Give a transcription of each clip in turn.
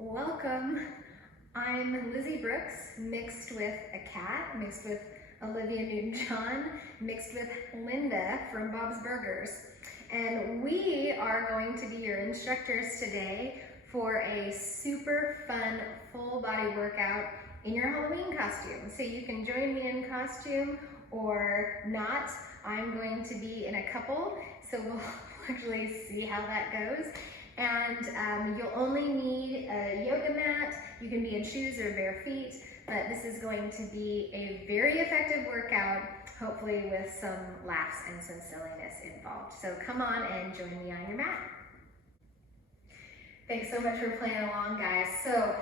Welcome. I'm Lizzie Brooks, mixed with a cat, mixed with Olivia Newton-John, mixed with Linda from Bob's Burgers. And we are going to be your instructors today for a super fun full body workout in your Halloween costume. So you can join me in costume or not. I'm going to be in a couple, so we'll actually see how that goes. And you'll only need a yoga mat. You can be in shoes or bare feet, but this is going to be a very effective workout, hopefully with some laughs and some silliness involved. So come on and join me on your mat. Thanks so much for playing along, guys. So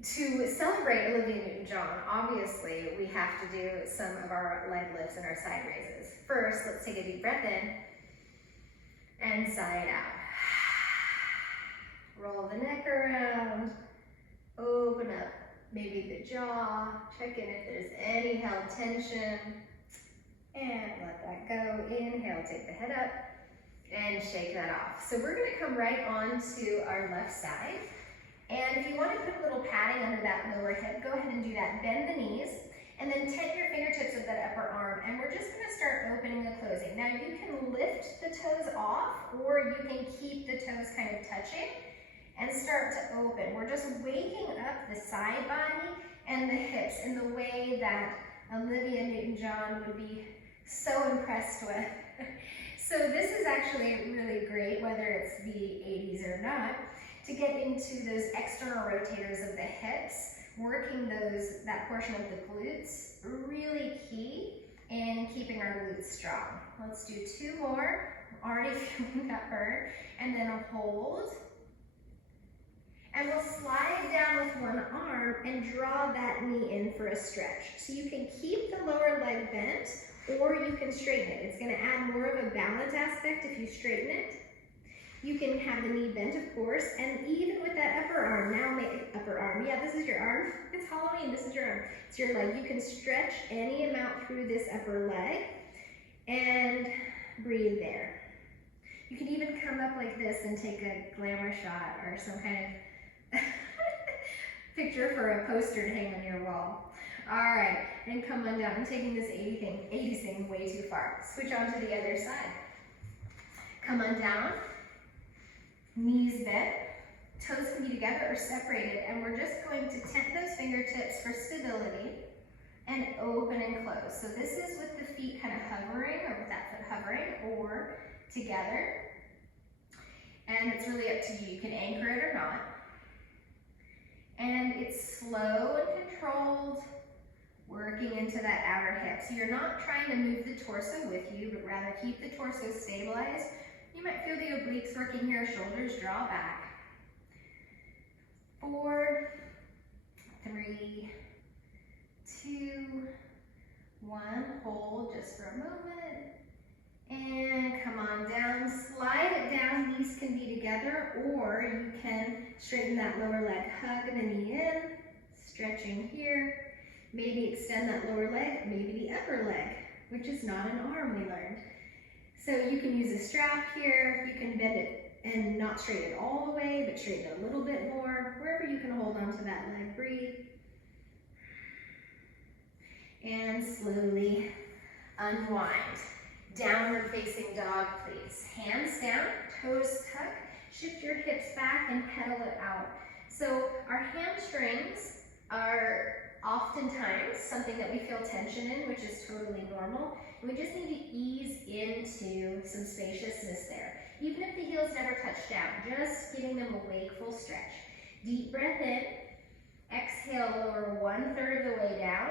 to celebrate Olivia Newton-John, obviously we have to do some of our leg lifts and our side raises. First, let's take a deep breath in and sigh it out. Roll the neck around, open up maybe the jaw, check in if there's any held tension, and let that go. Inhale, take the head up, and shake that off. So we're gonna come right on to our left side, and if you wanna put a little padding under that lower hip, go ahead and do that. Bend the knees, and then tent your fingertips with that upper arm, and we're just gonna start opening and closing. Now you can lift the toes off, or you can keep the toes kind of touching, and start to open. We're just waking up the side body and the hips in the way that Olivia Newton-John would be so impressed with. So this is actually really great, whether it's the 80s or not, to get into those external rotators of the hips, working that portion of the glutes, really key in keeping our glutes strong. Let's do 2 more. I'm already feeling that burn. And then a hold. And we'll slide down with one arm and draw that knee in for a stretch. So you can keep the lower leg bent, or you can straighten it. It's gonna add more of a balance aspect if you straighten it. You can have the knee bent, of course, and even with that upper arm, yeah, this is your arm. It's Halloween, this is your arm. It's your leg. You can stretch any amount through this upper leg and breathe there. You can even come up like this and take a glamour shot or some kind of picture for a poster to hang on your wall. All right, and come on down. I'm taking this 80s thing way too far. Switch on to the other side. Come on down, knees bent, toes can be together or separated, and we're just going to tent those fingertips for stability and open and close. So this is with the feet kind of hovering, or with that foot hovering, or together. And it's really up to you. You can anchor it or not. And it's slow and controlled, working into that outer hip. So you're not trying to move the torso with you, but rather keep the torso stabilized. You might feel the obliques working here, shoulders draw back. 4, 3, 2, 1. Hold just for a moment. And come on down, slide it down. Knees can be together, or you can straighten that lower leg, hug the knee in, stretching here. Maybe extend that lower leg, maybe the upper leg, which is not an arm, we learned. So you can use a strap here. You can bend it and not straighten it all the way, but straighten it a little bit more. Wherever you can hold on to that leg, breathe. And slowly unwind. Downward facing dog, please. Hands down, toes tuck, shift your hips back and pedal it out. So our hamstrings are oftentimes something that we feel tension in, which is totally normal. And we just need to ease into some spaciousness there. Even if the heels never touch down, just giving them a wakeful stretch. Deep breath in, exhale, lower 1/3 of the way down.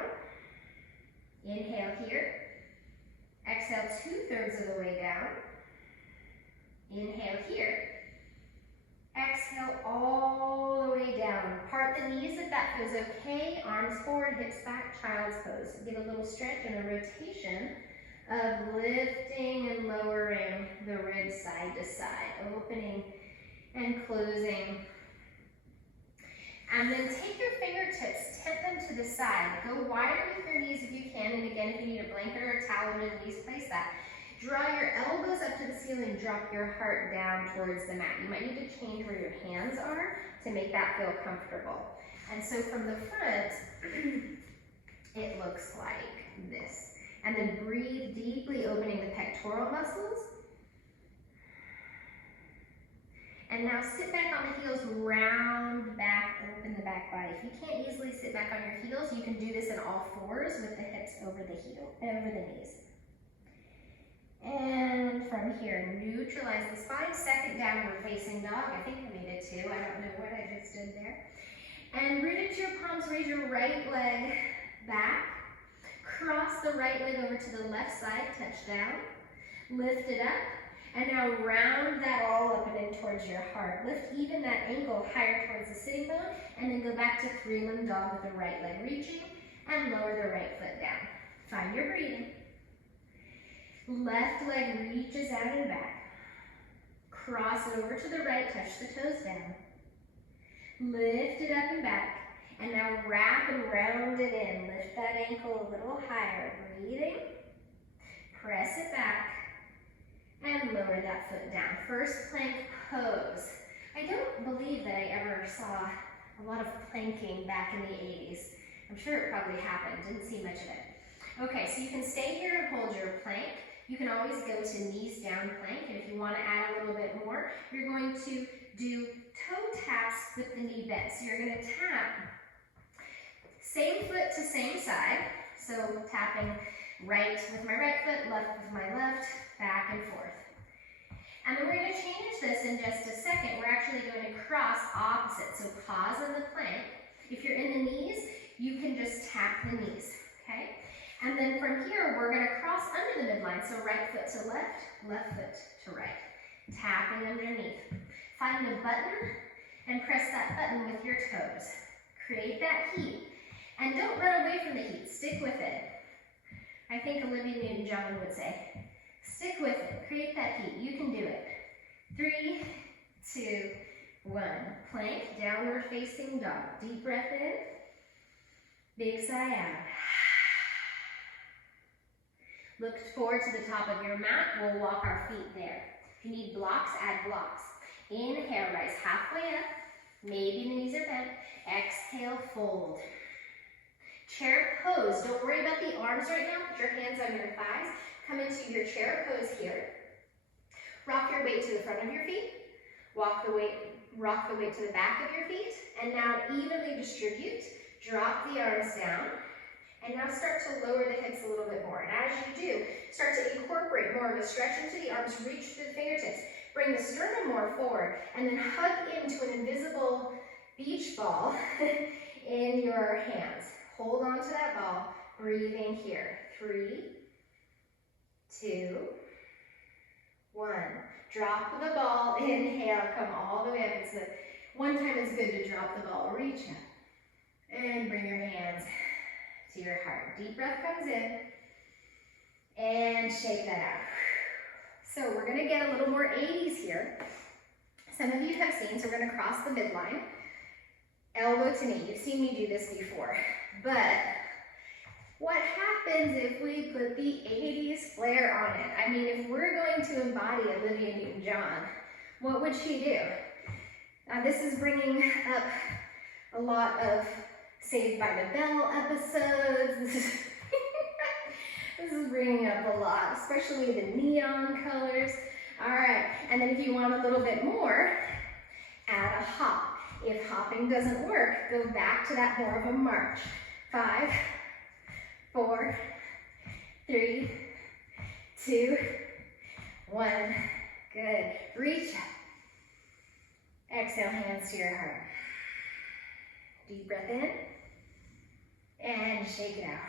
Inhale here. Exhale 2/3 of the way down. Inhale here. Exhale all the way down. Part the knees if that feels okay. Arms forward, hips back, child's pose. Get a little stretch and a rotation of lifting and lowering the ribs side to side. Opening and closing. And then take your fingertips, tip them to the side. Go wider with your knees if you can. And again, if you need a blanket or a towel, at least place that. Draw your elbows up to the ceiling, drop your heart down towards the mat. You might need to change where your hands are to make that feel comfortable. And so from the front, it looks like this. And then breathe deeply, opening the pectoral muscles. And now sit back on the heels, round back, open the back body. If you can't easily sit back on your heels, you can do this in all fours with the hips over the knees. And from here, neutralize the spine. Second downward facing dog. I think I made it two. I don't know what I just did there. And root into your palms, raise your right leg back. Cross the right leg over to the left side, touch down. Lift it up. And now round that all up and in towards your heart. Lift even that ankle higher towards the sitting bone, and then go back to three-limb dog with the right leg reaching, and lower the right foot down. Find your breathing. Left leg reaches out and back. Cross it over to the right, touch the toes down. Lift it up and back. And now wrap and round it in. Lift that ankle a little higher. Breathing. Press it back. And lower that foot down. First plank pose. I don't believe that I ever saw a lot of planking back in the 80s. I'm sure it probably happened, didn't see much of it. Okay, so you can stay here and hold your plank. You can always go to knees down plank, and if you want to add a little bit more, you're going to do toe taps with the knee bent. So you're going to tap same foot to same side. So tapping right with my right foot, left with my left, back and forth. And then we're going to change this in just a second. We're actually going to cross opposite. So pause in the plank. If you're in the knees, you can just tap the knees, okay? And then from here, we're going to cross under the midline. So right foot to left, left foot to right. Tapping underneath. Find a button and press that button with your toes. Create that heat. And don't run away from the heat. Stick with it. I think Olivia Newton-John would say, stick with it. Create that heat. You can do it. 3, 2, 1. Plank, downward facing dog. Deep breath in. Big sigh out. Look forward to the top of your mat. We'll walk our feet there. If you need blocks, add blocks. Inhale, rise halfway up. Maybe the knees are bent. Exhale, fold. Chair pose. Don't worry about the arms right now. Put your hands on your thighs. Come into your chair pose here. Rock your weight to the front of your feet. Rock the weight to the back of your feet. And now evenly distribute. Drop the arms down. And now start to lower the hips a little bit more. And as you do, start to incorporate more of a stretch into the arms. Reach through the fingertips. Bring the sternum more forward. And then hug into an invisible beach ball in your hands. Hold on to that ball. Breathing here. 3, 2, 1. Drop the ball. Inhale. Come all the way up. It's one time it's good to drop the ball. Reach up. And bring your hands to your heart. Deep breath comes in. And shake that out. So we're going to get a little more 80s here. Some of you have seen, so we're going to cross the midline. Elbow to knee. You've seen me do this before. But what happens if we put the 80s flair on it? I mean, if we're going to embody Olivia Newton-John, what would she do? Now, this is bringing up a lot of Saved by the Bell episodes. This is bringing up a lot, especially the neon colors. All right, and then if you want a little bit more, add a hop. If hopping doesn't work, go back to that more of a march. 5, 4, 3, 2, 1. Good. Reach up. Exhale, hands to your heart. Deep breath in. And shake it out.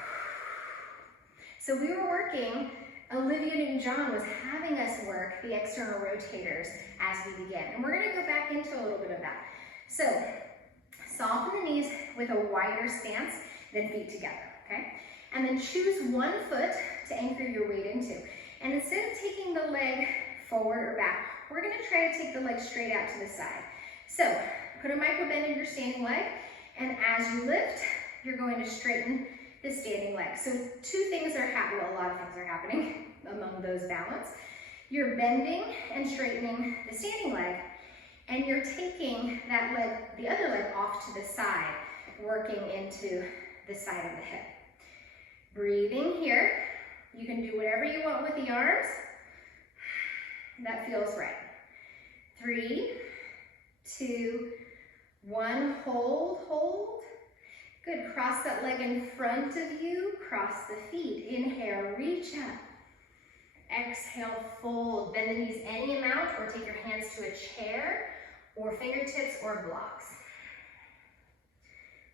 So we were working, Olivia Newton-John was having us work the external rotators as we begin. And we're going to go back into a little bit of that. So soften the knees with a wider stance than feet together, okay? And then choose one foot to anchor your weight into. And instead of taking the leg forward or back, we're going to try to take the leg straight out to the side. So put a micro bend in your standing leg, and as you lift, you're going to straighten the standing leg. So two things are happening, well, a lot of things are happening among those balance. You're bending and straightening the standing leg, and you're taking that leg, the other leg, off to the side, working into the side of the hip. Breathing here. You can do whatever you want with the arms. That feels right. 3, 2, 1, hold, hold. Good, cross that leg in front of you, cross the feet. Inhale, reach up. Exhale, fold. Bend the knees any amount, or take your hands to a chair, or fingertips, or blocks.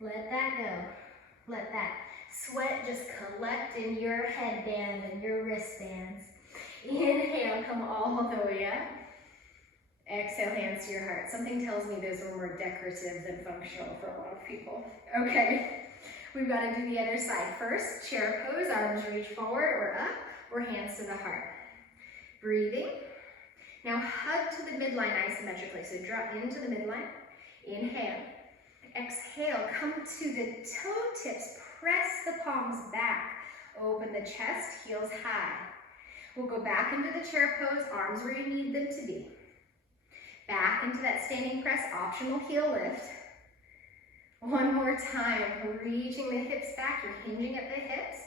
Let that go. Let that sweat just collect in your headband and your wristbands. Inhale, come all the way up. Exhale, hands to your heart. Something tells me those were more decorative than functional for a lot of people. Okay, we've got to do the other side. First, chair pose, arms reach forward or up, or hands to the heart. Breathing. Now hug to the midline isometrically. So drop into the midline. Inhale. Exhale, come to the toe tips. Press the palms back. Open the chest, heels high. We'll go back into the chair pose, arms where you need them to be. Back into that standing press, optional heel lift. One more time, reaching the hips back, you're hinging at the hips,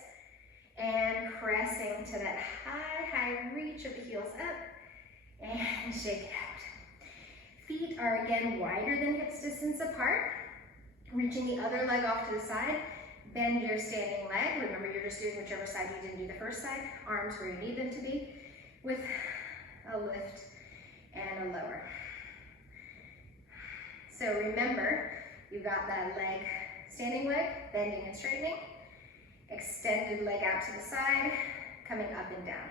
and pressing to that high, high reach of the heels up, and shake it out. Feet are again wider than hips distance apart, reaching the other leg off to the side. Bend your standing leg. Remember, you're just doing whichever side you didn't do the first side. Arms where you need them to be, with a lift and a lower. So remember, you've got that leg, standing leg, bending and straightening, extended leg out to the side, coming up and down.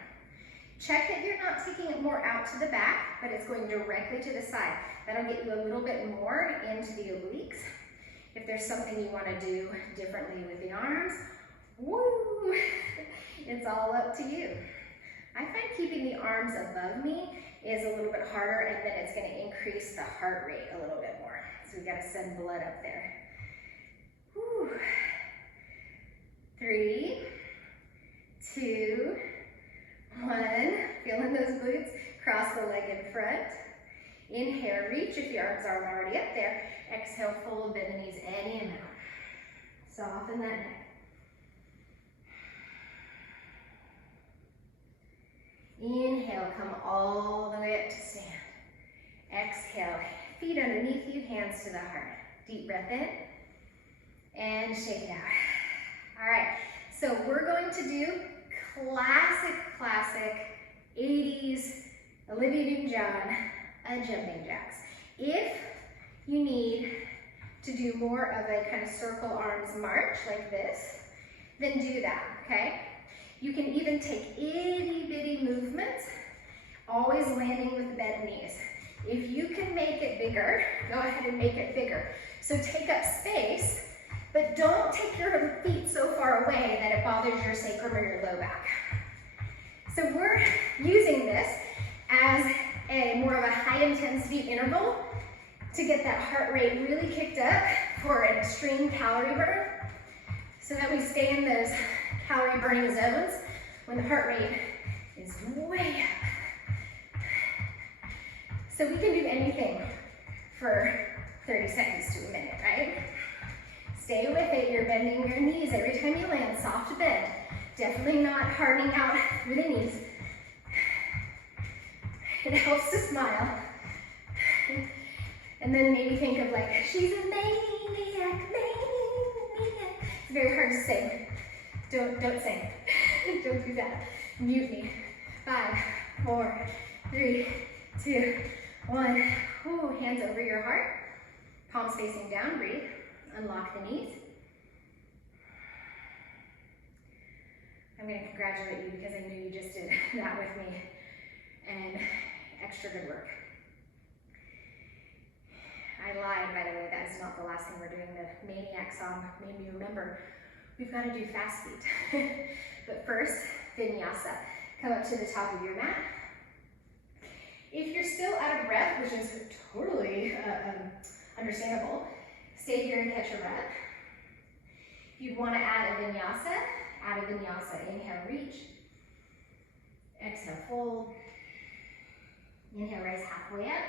Check that you're not taking it more out to the back, but it's going directly to the side. That'll get you a little bit more into the obliques. If there's something you want to do differently with the arms, woo, it's all up to you. I find keeping the arms above me is a little bit harder, and then it's going to increase the heart rate a little bit more. So we've got to send blood up there. Woo. 3, 2, 1. Feeling those glutes. Cross the leg in front. Inhale, reach if your arms aren't already up there. Exhale, fold, bend the knees any amount. Soften that neck. Inhale, come all the way up to stand. Exhale, feet underneath you, hands to the heart. Deep breath in, and shake it out. All right, so we're going to do classic 80s Olivia Newton-John jumping jacks. If you need to do more of a kind of circle arms march like this, then do that, okay? You can even take itty bitty movements, always landing with the bent knees. If you can make it bigger, go ahead and make it bigger. So take up space, but don't take your feet so far away that it bothers your sacrum or your low back. So we're using this as a more of a high intensity interval to get that heart rate really kicked up for an extreme calorie burn, so that we stay in those calorie burning zones when the heart rate is way up. So we can do anything for 30 seconds to a minute, right? Stay with it. You're bending your knees every time you land, soft bend. Definitely not hardening out through the knees. It helps to smile. And then maybe think of like, she's a maniac, maniac. It's very hard to sing. Don't sing. Don't do that. Mute me. 5, 4, 3, 2, 1. Ooh, hands over your heart. Palms facing down, breathe. Unlock the knees. I'm going to congratulate you because I know you just did that with me. And extra good work. I lied, by the way, that is not the last thing we're doing. The Maniac song made me remember we've got to do fast feet. But first, Vinyasa. Come up to the top of your mat. If you're still out of breath, which is totally understandable, stay here and catch your breath. If you'd want to add a vinyasa, inhale, reach. Exhale, fold. Inhale, rise halfway up.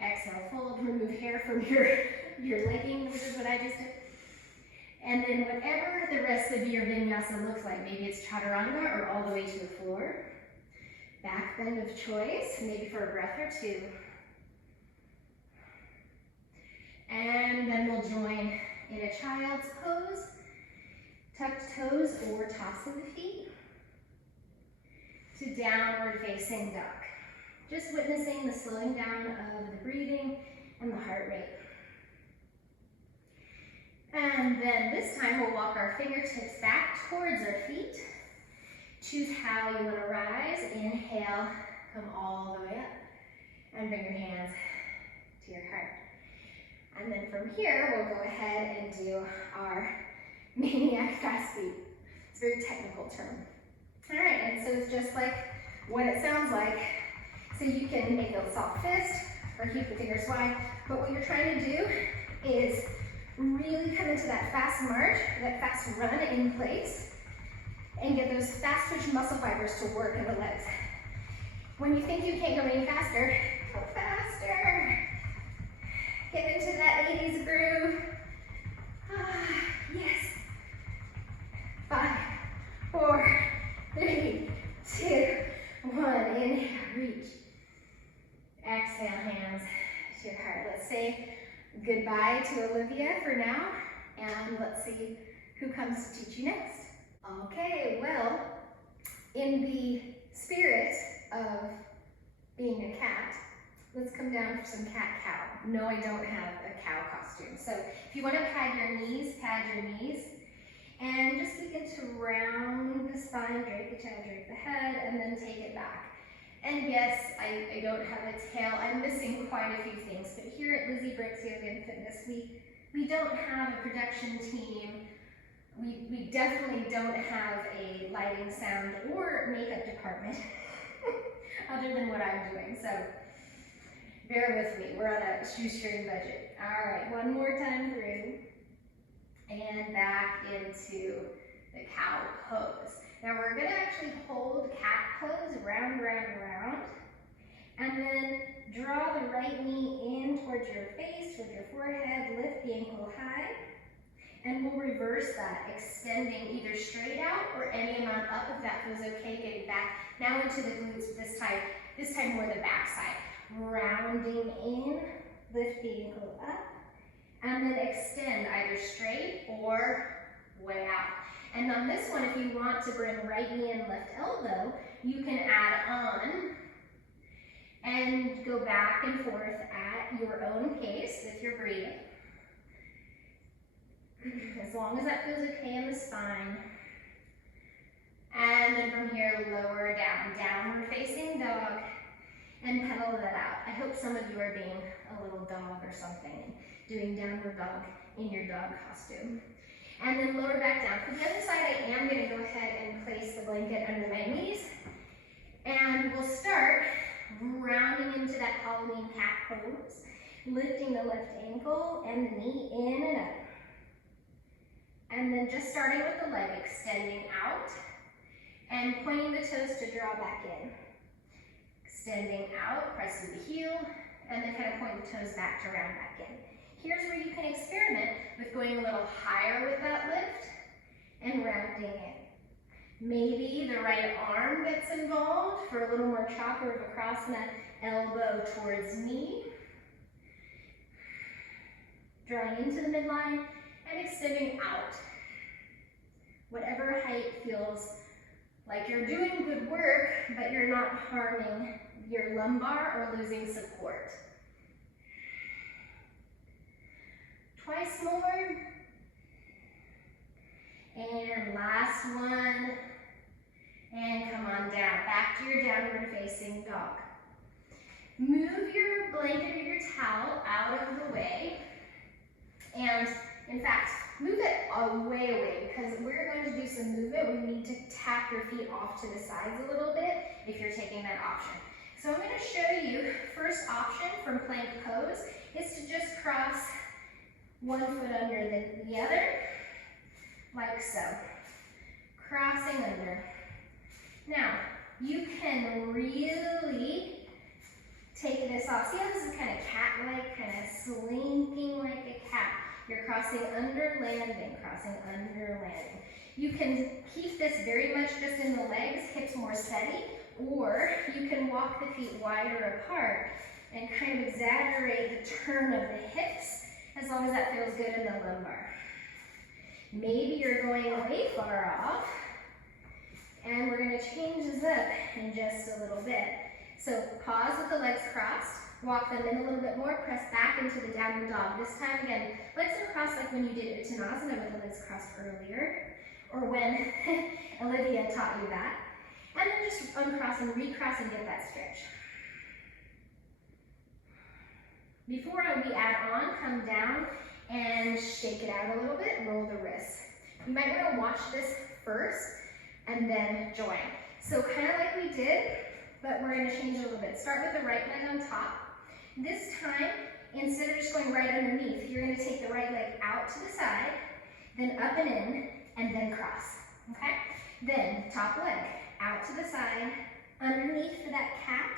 Exhale, fold. Remove hair from your legging, which is what I just did. And then whatever the rest of your vinyasa looks like, maybe it's chaturanga or all the way to the floor. Back bend of choice, maybe for a breath or two. And then we'll join in a child's pose, tucked toes or toss of the feet, to downward facing dog. Just witnessing the slowing down of the breathing and the heart rate. And then this time we'll walk our fingertips back towards our feet. Choose how you want to rise. Inhale, come all the way up, and bring your hands to your heart. And then from here, we'll go ahead and do our maniac fast beat. It's a very technical term. All right, and so it's just like what it sounds like. So you can make a soft fist or keep the fingers wide, but what you're trying to do is really come into that fast march, that fast run in place, and get those fast twitch muscle fibers to work in the legs. When you think you can't go any faster, go faster. Get into that 80s groove. Yes. 5, 4, 3, 2, 1. Inhale, reach. Exhale, hands to your heart. Let's say goodbye to Olivia for now, and let's see who comes to teach you next. Okay, well, in the spirit of being a cat, let's come down for some cat-cow. No, I don't have a cow costume. So if you want to pad your knees, and just begin to round the spine, drape the tail, drape the head, and then take it back. And yes, I don't have a tail. I'm missing quite a few things, but here at Lizzie Brooks Yoga and Fitness, we don't have a production team. We definitely don't have a lighting, sound, or makeup department other than what I'm doing. So bear with me. We're on a shoestring budget. All right, one more time through. And back into the cow pose. Now we're gonna actually hold cat pose, round, and then draw the right knee in towards your face, towards your forehead, lift the ankle high, and we'll reverse that, extending either straight out or any amount up if that feels okay, getting back now into the glutes, this time more the back side. Rounding in, lift the ankle up, and then extend either straight or way out. And on this one, if you want to bring right knee and left elbow, you can add on and go back and forth at your own pace with your breathing. As long as that feels okay in the spine. And then from here, lower down, downward facing dog, and pedal that out. I hope some of you are being a little dog or something, doing downward dog in your dog costume. And then lower back down. For the other side, I am going to go ahead and place the blanket under my knees. And we'll start rounding into that Halloween cat pose, lifting the left ankle and the knee in and up. And then just starting with the leg, extending out and pointing the toes to draw back in. Extending out, press through the heel, and then kind of point the toes back to round back in. Here's where you can experiment with going a little higher with that lift and rounding in. Maybe the right arm gets involved for a little more chopper of a crossnet, elbow towards knee. Drawing into the midline and extending out. Whatever height feels like you're doing good work, but you're not harming your lumbar or losing support. Twice more. And last one. And come on down, back to your downward facing dog. Move your blanket or your towel out of the way. And in fact, move it way away because we're going to do some movement. We need to tap your feet off to the sides a little bit if you're taking that option. So I'm going to show you, first option from plank pose is to just cross one foot under the other like so. Crossing under. Now, you can really take this off. See how this is kind of cat-like, kind of slinking like a cat. You're crossing under, landing, crossing under, landing. You can keep this very much just in the legs, hips more steady, or you can walk the feet wider apart and kind of exaggerate the turn of the hips as long as that feels good in the lumbar. Maybe you're going way far off, and we're going to change this up in just a little bit. So pause with the legs crossed, walk them in a little bit more, press back into the downward dog. This time again, legs are crossed like when you did Uttanasana with the legs crossed earlier, or when Olivia taught you that. And then just uncross and recross and get that stretch. Before we add on, come down and shake it out a little bit, roll the wrists. You might want to watch this first and then join. So kind of like we did, but we're going to change a little bit. Start with the right leg on top. This time, instead of just going right underneath, you're going to take the right leg out to the side, then up and in, and then cross, okay? Then top leg out to the side, underneath for that cat,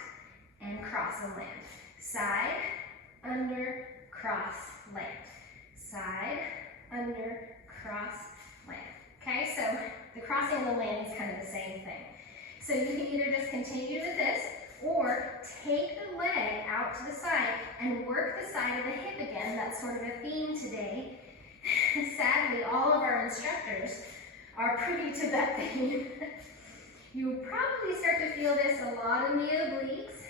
and cross and land. Side, under, cross, land. Side, under, cross, land. Okay, so the crossing and the land is kind of the same thing. So you can either just continue with this, or take the leg out to the side and work the side of the hip again. That's sort of a theme today. Sadly, all of our instructors are privy to that theme. You will probably start to feel this a lot in the obliques,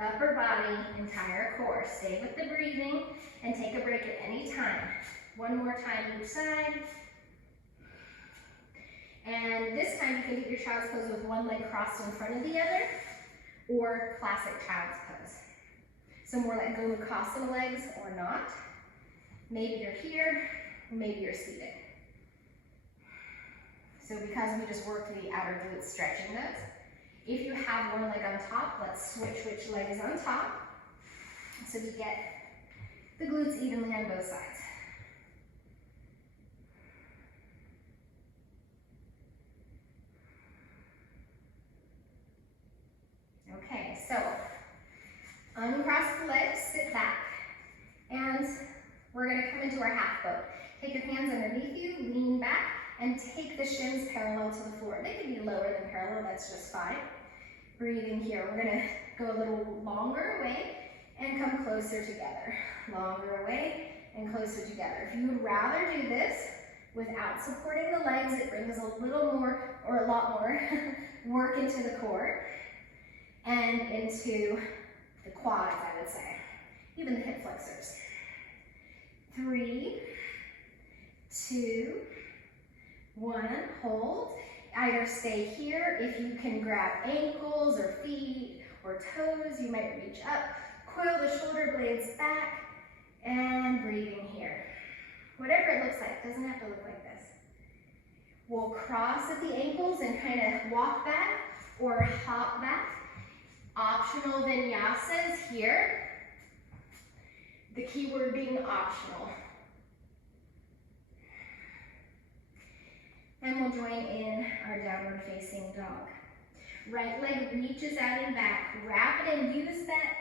upper body, entire core. Stay with the breathing and take a break at any time. One more time each side. And this time you can get your child's pose with one leg crossed in front of the other, or classic child's pose. So more like Gomukhasana legs or not. Maybe you're here, maybe you're seated. So because we just worked the outer glutes stretching those, if you have one leg on top, let's switch which leg is on top so we get the glutes evenly on both sides. Okay, so uncross the legs, sit back, and we're going to come into our half boat. Take your hands underneath you, lean back, and take the shins parallel to the floor. They can be lower than parallel, that's just fine. Breathing here, we're going to go a little longer away and come closer together. Longer away and closer together. If you would rather do this without supporting the legs, it brings a little more, or a lot more, work into the core and into the quads, I would say. Even the hip flexors. 3, 2, 1, hold. Either stay here, if you can grab ankles or feet or toes, you might reach up, coil the shoulder blades back, and breathing here. Whatever it looks like, doesn't have to look like this. We'll cross at the ankles and kind of walk back or hop back. Optional vinyasas here. The key word being optional. And we'll join in our downward facing dog. Right leg reaches out and back. Wrap it and use that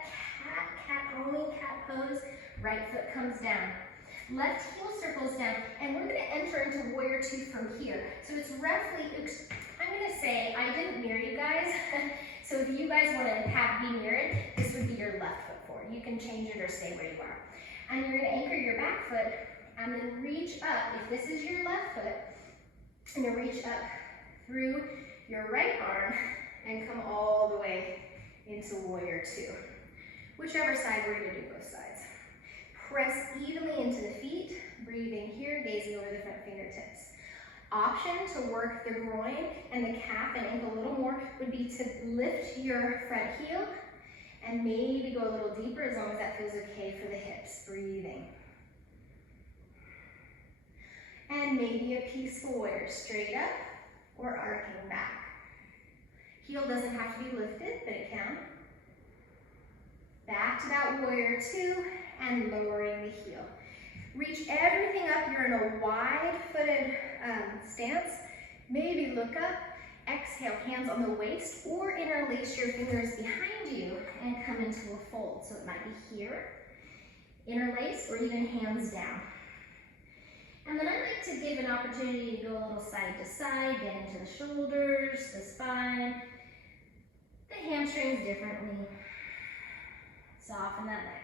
only cat pose. Right foot comes down. Left heel circles down. And we're going to enter into warrior two from here. So it's roughly, I'm going to say, I didn't mirror you guys. So if you guys want to be mirrored, this would be your left foot forward. You can change it or stay where you are. And you're going to anchor your back foot and then reach up. If this is your left foot, and you reach up through your right arm and come all the way into warrior two. Whichever side we're going to do both sides. Press evenly into the feet, breathing here, gazing over the front fingertips. Option to work the groin and the calf and ankle a little more would be to lift your front heel and maybe go a little deeper as long as that feels okay for the hips. Breathing. And maybe a peaceful warrior, straight up or arcing back. Heel doesn't have to be lifted, but it can. Back to that warrior two and lowering the heel. Reach everything up. You're in a wide-footed stance. Maybe look up. Exhale, hands on the waist, or interlace your fingers behind you and come into a fold. So it might be here, interlace, or even hands down. And then I like to give an opportunity to go a little side to side, get into the shoulders, the spine, the hamstrings differently. Soften that leg.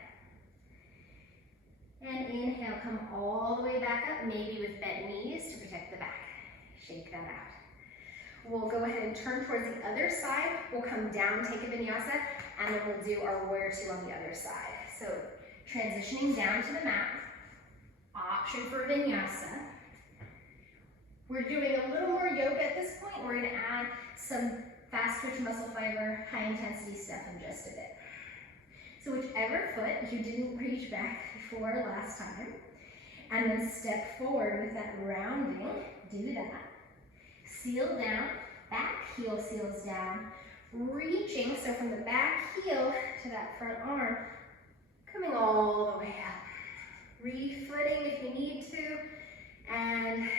And inhale, come all the way back up, maybe with bent knees to protect the back. Shake that out. We'll go ahead and turn towards the other side. We'll come down, take a vinyasa, and then we'll do our warrior two on the other side. So transitioning down to the mat, option for vinyasa. We're doing a little more yoga at this point. We're gonna add some fast twitch muscle fiber, high intensity stuff in just a bit. So whichever foot you didn't reach back before last time, and then step forward with that rounding, do that. Seal down, back heel seals down, reaching, so from the back heel to that front arm, coming all the way up. Refooting if you need to, and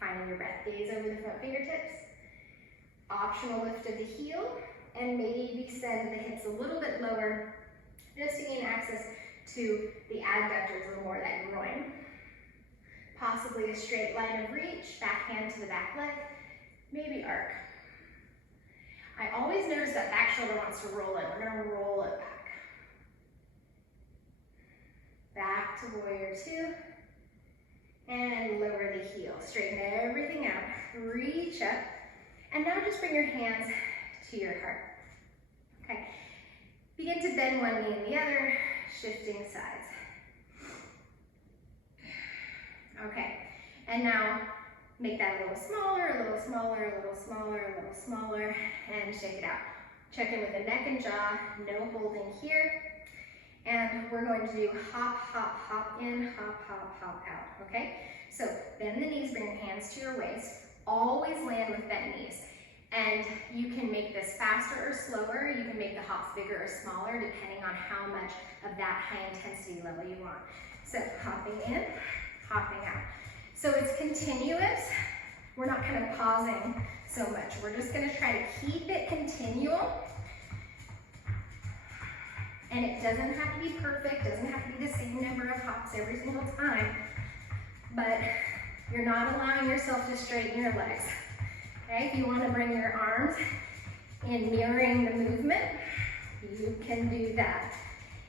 finding your breath. Gaze over the front fingertips. Optional lift of the heel, and maybe send the hips a little bit lower, just to gain access to the adductors, a little more of that groin. Possibly a straight line of reach, back hand to the back leg. Maybe arc. I always notice that back shoulder wants to roll in. We're gonna roll it back. Back to warrior two. And lower the heel. Straighten everything out. Reach up. And now just bring your hands to your heart. Okay. Begin to bend one knee and the other, shifting sides. Okay. And now make that a little smaller, a little smaller, a little smaller, a little smaller, and shake it out. Check in with the neck and jaw, no holding here. And we're going to do hop, hop, hop in, hop, hop, hop out, okay? So bend the knees, bring your hands to your waist. Always land with bent knees. And you can make this faster or slower. You can make the hops bigger or smaller depending on how much of that high intensity level you want. So hopping in, hopping out. So it's continuous. We're not kind of pausing so much. We're just gonna try to keep it continual. And it doesn't have to be perfect, doesn't have to be the same number of hops every single time, but you're not allowing yourself to straighten your legs. Okay, if you wanna bring your arms in mirroring the movement, you can do that.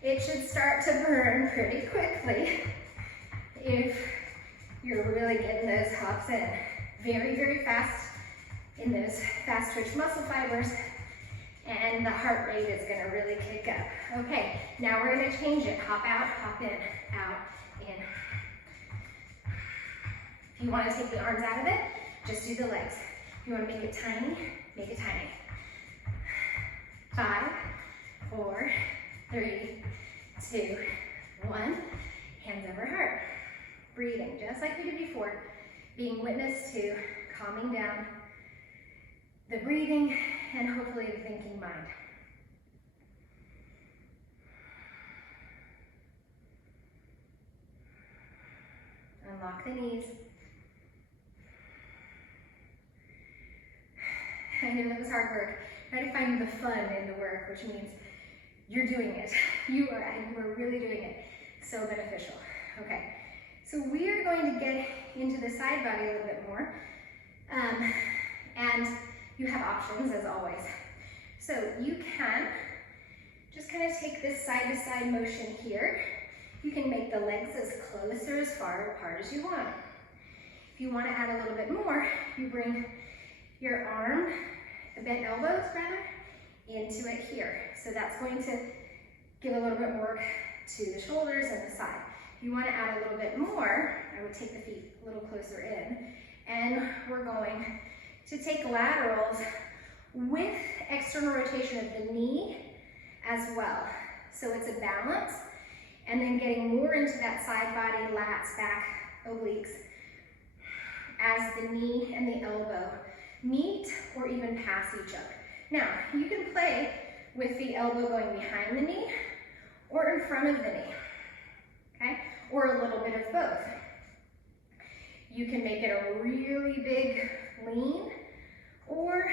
It should start to burn pretty quickly if you're really getting those hops in. Very, very fast in those fast twitch muscle fibers, and the heart rate is gonna really kick up. Okay, now we're gonna change it. Hop out, hop in, out, in. If you wanna take the arms out of it, just do the legs. If you wanna make it tiny, make it tiny. 5, 4, 3, 2, 1. Hands over heart. Breathing, just like we did before. Being witness to calming down the breathing and hopefully the thinking mind. Unlock the knees. I know that was hard work. Try to find the fun in the work, which means you're doing it. You are really doing it. So beneficial. Okay, so we are going to get into the side body a little bit more. And you have options as always. So you can just kind of take this side to side motion here. You can make the legs as close or as far apart as you want. If you want to add a little bit more, you bring your arm, the bent elbows rather, into it here. So that's going to give a little bit more to the shoulders and the side. If you want to add a little bit more, I would take the feet a little closer in, and we're going to take laterals with external rotation of the knee as well. So it's a balance, and then getting more into that side body, lats, back, obliques, as the knee and the elbow meet or even pass each other. Now, you can play with the elbow going behind the knee or in front of the knee, okay? or a little bit of both. You can make it a really big lean or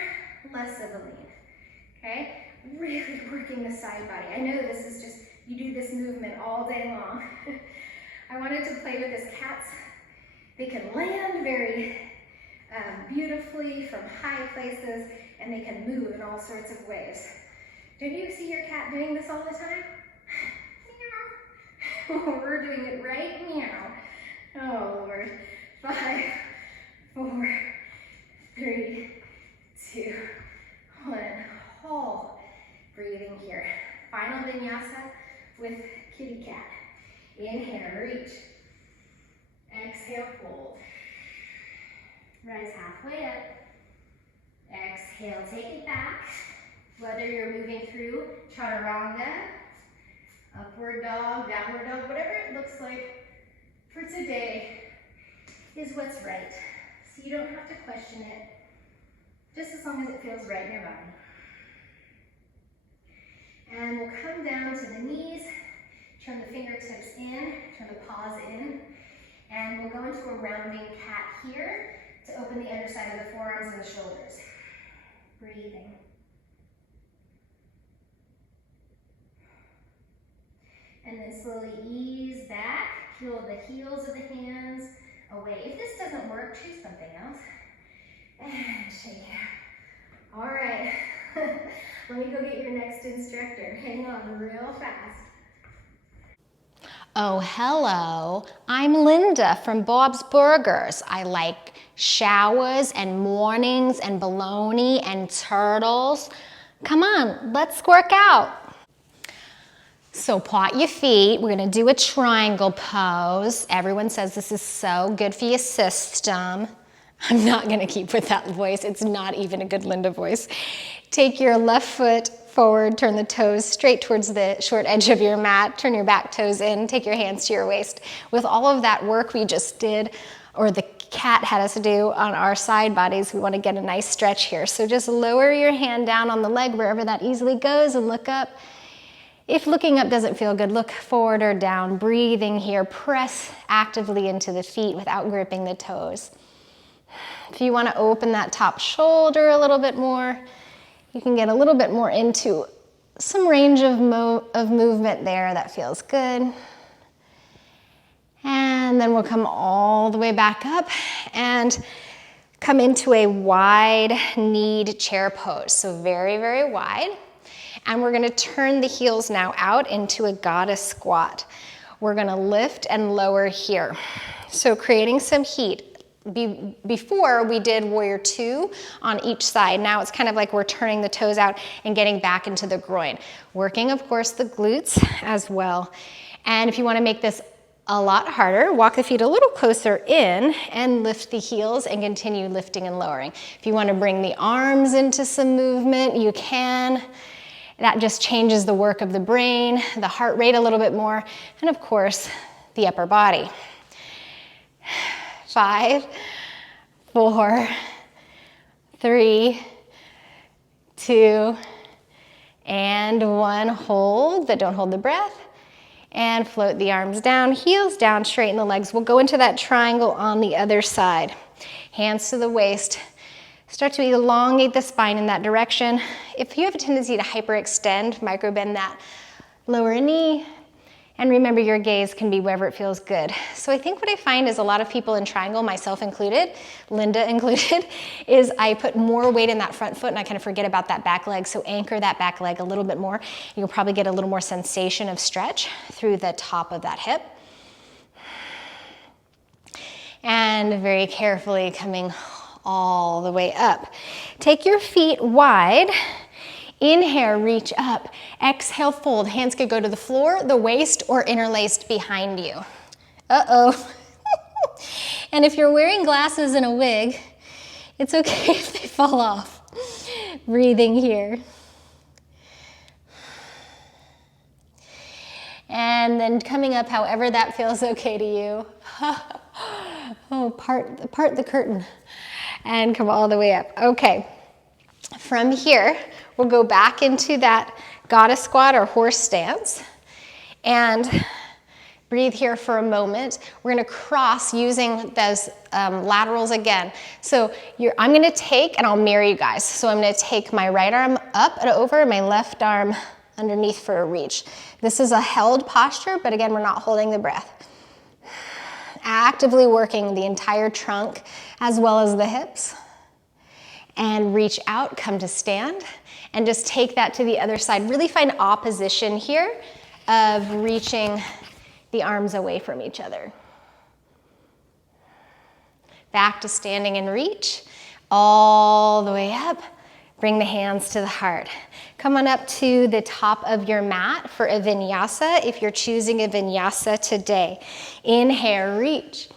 less of a lean, okay? Really working the side body. I know this is just, you do this movement all day long. I wanted to play with this cats. They can land very beautifully from high places, and they can move in all sorts of ways. Don't you see your cat doing this all the time? Meow. We're doing it right, meow. Oh Lord. 5, 4, 3, 2, 1. Hold. Breathing here. Final vinyasa with kitty cat. Inhale, reach. Exhale, fold. Rise halfway up. Exhale, take it back. Whether you're moving through chaturanga, upward dog, downward dog, whatever it looks like for today is what's right. So you don't have to question it, just as long as it feels right in your body. And we'll come down to the knees, turn the fingertips in, turn the paws in, and we'll go into a rounding cat here to open the underside of the forearms and the shoulders. Breathing. And then slowly ease back, peel the heels of the hands away. If this doesn't work, choose something else. And shake it. All right. Let me go get your next instructor. Hang on real fast. Oh, hello. I'm Linda from Bob's Burgers. I like showers and mornings and bologna and turtles. Come on, let's work out. So plot your feet. We're gonna do a triangle pose. Everyone says this is so good for your system. I'm not gonna keep with that voice. It's not even a good Linda voice. Take your left foot forward, turn the toes straight towards the short edge of your mat, turn your back toes in, take your hands to your waist. With all of that work we just did, or the cat had us do on our side bodies, we wanna get a nice stretch here. So just lower your hand down on the leg wherever that easily goes and look up. If looking up doesn't feel good, look forward or down. Breathing here, press actively into the feet without gripping the toes. If you want to open that top shoulder a little bit more, you can get a little bit more into some range of movement there. That feels good. And then we'll come all the way back up and come into a wide-kneed chair pose. So very, very wide. And we're gonna turn the heels now out into a goddess squat. We're gonna lift and lower here. So creating some heat. Before we did warrior 2 on each side. Now it's kind of like we're turning the toes out and getting back into the groin. Working, of course, the glutes as well. And if you wanna make this a lot harder, walk the feet a little closer in and lift the heels and continue lifting and lowering. If you wanna bring the arms into some movement, you can. That just changes the work of the brain, the heart rate a little bit more, and of course, the upper body. 5, 4, 3, 2, and 1. Hold, but don't hold the breath. And float the arms down, heels down, straighten the legs. We'll go into that triangle on the other side. Hands to the waist. Start to elongate the spine in that direction. If you have a tendency to hyperextend, microbend that lower knee. And remember, your gaze can be wherever it feels good. So I think what I find is a lot of people in triangle, myself included, Linda included, is I put more weight in that front foot and I kind of forget about that back leg. So anchor that back leg a little bit more. You'll probably get a little more sensation of stretch through the top of that hip. And very carefully coming all the way up. Take your feet wide. Inhale, reach up. Exhale, fold. Hands could go to the floor, the waist, or interlaced behind you. Uh-oh. And if you're wearing glasses and a wig, it's okay if they fall off. Breathing here. And then coming up however that feels okay to you. Oh, part the curtain. And come all the way up. Okay. From here, we'll go back into that goddess squat or horse stance. And Breathe here for a moment. We're gonna cross using those laterals again. So I'm gonna take, and I'll mirror you guys. So I'm gonna take my right arm up and over, my left arm underneath for a reach. This is a held posture, but again, we're not holding the breath. Actively working the entire trunk as well as the hips. And reach out, come to stand, and just take that to the other side. Really find opposition here of reaching the arms away from each other. Back to standing and reach, all the way up. Bring the hands to the heart. Come on up to the top of your mat for a vinyasa if you're choosing a vinyasa today. Inhale, reach.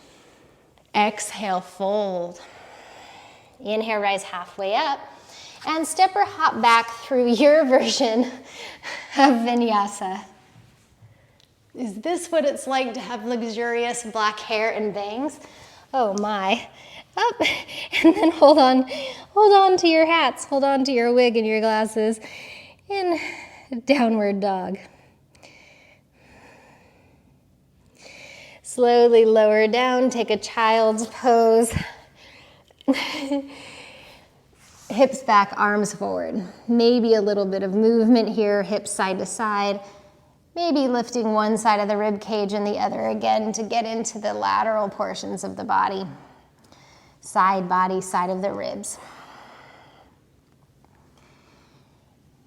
Exhale, fold. Inhale, rise halfway up. And step or hop back through your version of vinyasa. Is this what it's like to have luxurious black hair and bangs? Oh my. Up, and then hold on to your hats, hold on to your wig and your glasses in downward dog. Slowly lower down, take a child's pose. Hips back, arms forward. Maybe a little bit of movement here, hips side to side. Maybe lifting one side of the rib cage and the other again to get into the lateral portions of the body. Side body, side of the ribs.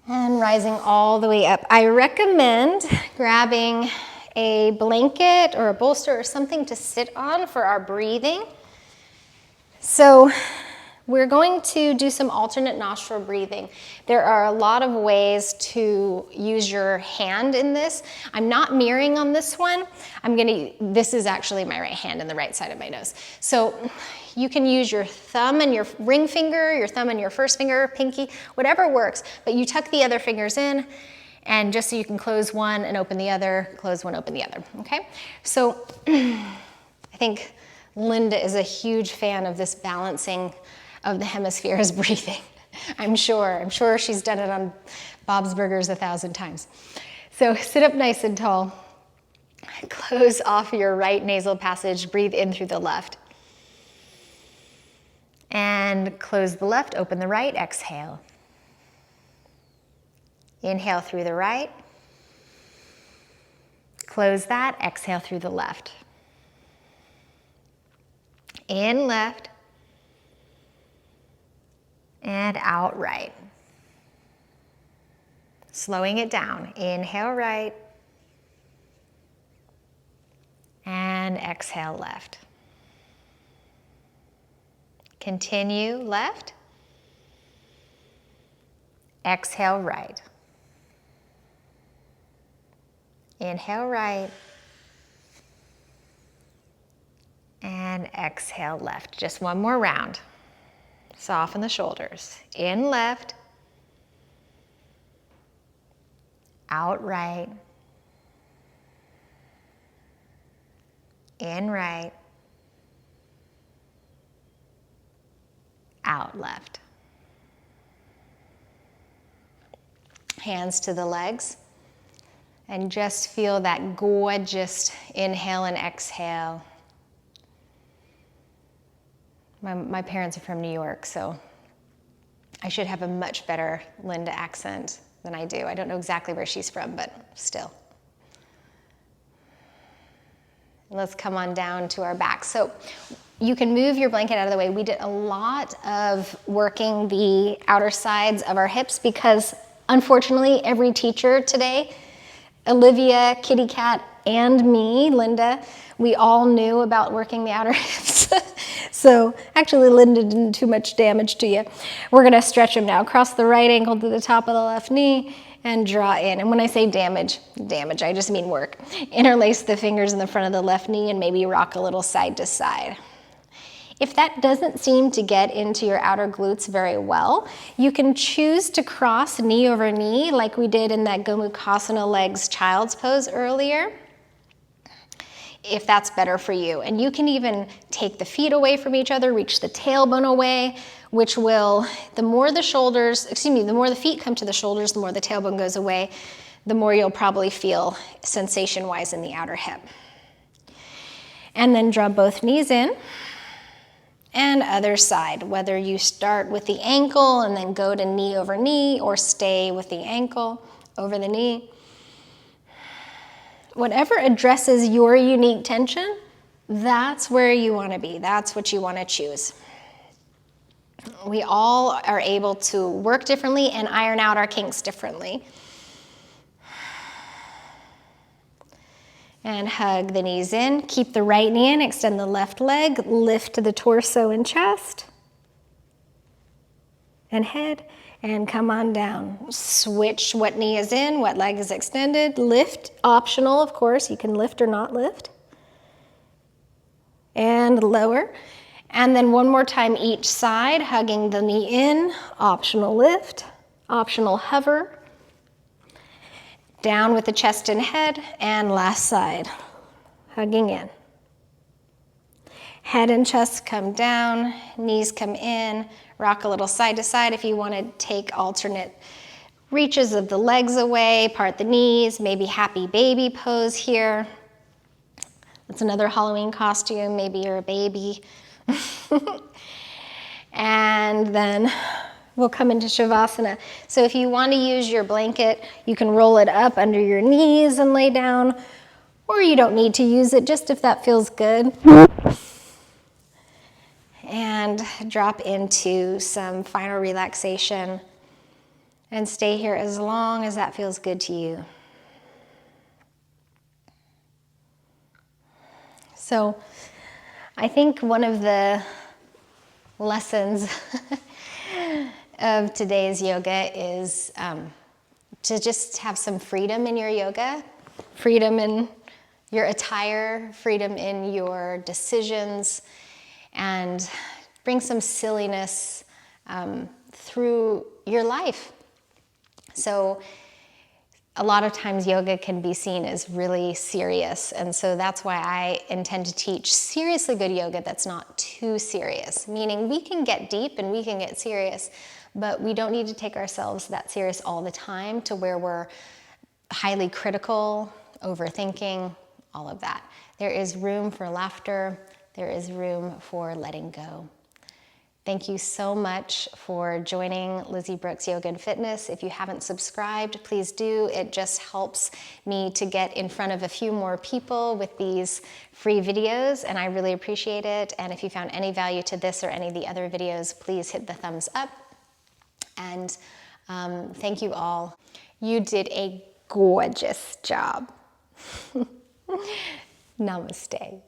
And rising all the way up. I recommend grabbing a blanket or a bolster or something to sit on for our breathing. So we're going to do some alternate nostril breathing. There are a lot of ways to use your hand in this. I'm not mirroring on this one. This is actually my right hand and the right side of my nose. So you can use your thumb and your ring finger, your thumb and your first finger, pinky, whatever works, but you tuck the other fingers in, and just so you can close one and open the other, close one, open the other, okay? So I think Linda is a huge fan of this balancing of the hemispheres breathing. I'm sure she's done it on Bob's Burgers 1,000 times. So sit up nice and tall. Close off your right nasal passage, breathe in through the left. And close the left, open the right, exhale. Inhale through the right. Close that, exhale through the left. In left. And out right. Slowing it down. Inhale right. And exhale left. Continue left. Exhale right. Inhale right. And exhale left. Just one more round. Soften the shoulders. In left. Out right. In right. Out left. Hands to the legs. And just feel that gorgeous inhale and exhale. My parents are from New York, so I should have a much better Linda accent than I do. I don't know exactly where she's from, but still. Let's come on down to our back. So you can move your blanket out of the way. We did a lot of working the outer sides of our hips because unfortunately every teacher today, Olivia, Kitty Cat, and me, Linda, we all knew about working the outer hips. So actually Linda didn't do much damage to you. We're gonna stretch them now. Cross the right ankle to the top of the left knee and draw in. And when I say damage, I just mean work. Interlace the fingers in the front of the left knee and maybe rock a little side to side. If that doesn't seem to get into your outer glutes very well, you can choose to cross knee over knee like we did in that Gomukhasana legs child's pose earlier, if that's better for you. And you can even take the feet away from each other, reach the tailbone away, which will, the more the feet come to the shoulders, the more the tailbone goes away, the more you'll probably feel sensation-wise in the outer hip. And then draw both knees in. And other side, whether you start with the ankle and then go to knee over knee, or stay with the ankle over the knee. Whatever addresses your unique tension, that's where you want to be. That's what you want to choose. We all are able to work differently and iron out our kinks differently. And hug the knees in. Keep the right knee in, extend the left leg, lift the torso and chest and head, and come on down. Switch what knee is in, what leg is extended. Lift, optional of course, you can lift or not lift. And lower. And then one more time each side, hugging the knee in, optional lift, optional hover. Down with the chest and head, and last side, hugging in. Head and chest come down, knees come in, rock a little side to side if you want to take alternate reaches of the legs away, part the knees, maybe happy baby pose here. That's another Halloween costume, maybe you're a baby. And then we'll come into Shavasana. So if you want to use your blanket, you can roll it up under your knees and lay down, or you don't need to use it, just if that feels good. And drop into some final relaxation and stay here as long as that feels good to you. So I think one of the lessons of today's yoga is to just have some freedom in your yoga, freedom in your attire, freedom in your decisions, and bring some silliness through your life. So a lot of times yoga can be seen as really serious, and so that's why I intend to teach seriously good yoga that's not too serious, meaning we can get deep and we can get serious, but we don't need to take ourselves that serious all the time to where we're highly critical, overthinking, all of that. There is room for laughter. There is room for letting go. Thank you so much for joining Lizzie Brooks Yoga and Fitness. If you haven't subscribed, please do. It just helps me to get in front of a few more people with these free videos, and I really appreciate it. And if you found any value to this or any of the other videos, please hit the thumbs up. And thank you all. You did a gorgeous job. Namaste.